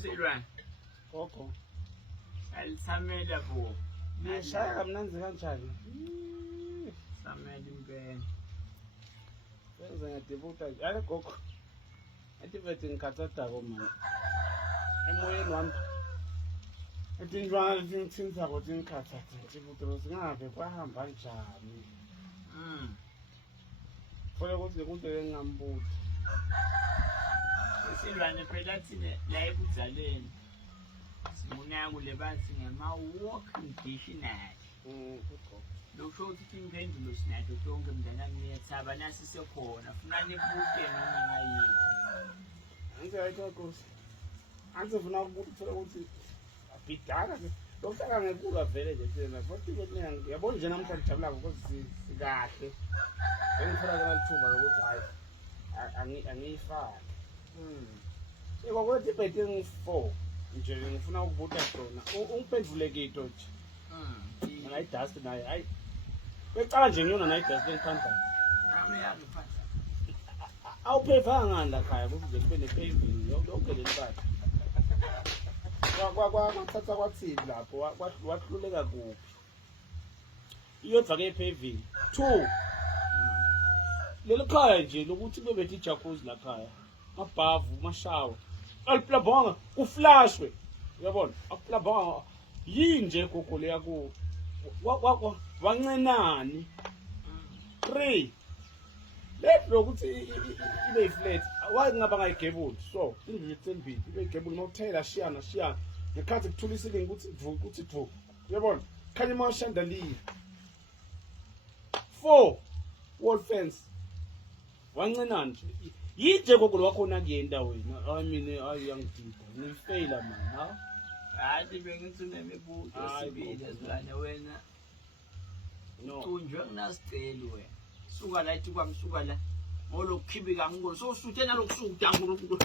Silwane. Gogo. Alisamela bo. Ngishaya kamnanzi kanjani? Samela impela. Benza ngadibuta nje. Ale gogo. Athi vethe ngikhathada mama. Emoyeni wami. Athi njwana ngithinta ukuthi ngikhathada. Ngibutho singabe kwahamba njani? Fole ukuthi kude ngambuthi. Silwane phela thina la ebudzaleni. Sibona kule bathi ngama-walking dictionary. Lokusho ukuthi impendulo sinayo konke mntanami niyethaba nasi sekhona funa nibuke noma ngayini. Angizayithola Nkosi. Angizofuna ukuthola ukuthi abhidaka ke. Lokuhlala ngekuka vele nje thina. Futhi ukuthi ngiyabona nje namhlanje jabula ukuthi sikahle. Ngithola ke lithuba lokuthi hayi angiyifaki. Ngokuthi ibhete ngi4 nje ngifuna ukubuta khona. Ungiphendule kito nje. Nayi dust naye hayi. Becala nje ngiyona nayi dust engiphandla. Nami phansi. Awupheva ngani la khaya kuze kube nepaving yonke le mpahla. Kwathatha kwathini lapho wahluleka kuphi? Iyodva ke paving. 2 leli khaya nje lokuthi kube bethi jacuzzi la khaya. Mabhavu, mashawa. Aliplabonga uflashwe. Uyabona? Akuplabonga yinje gogo le yakho. Wancenani. 3 let lokuthi ibe flat. Wathi ngaba ngayigebuli. So, indlu etsembili ibe gebuli mawuthela shiyana. Ngekhathi kuthula isilingi ukuthi dvu. Uyabona? Khanya mawushandaliya. 4 wall fence. Wancenani nje. Yinje gogo wakhona kuyenda wena. I mean ayangidida. Ngifaila man, ha? Hayi bengithi unemibuzo sibili Silwane wena. No. Kucunjwa kunasiceli wena. Suka la ethi kwamsuka la. Ngolokukhibika ngikho. So usuthe nalokusuka uDangulunkulu.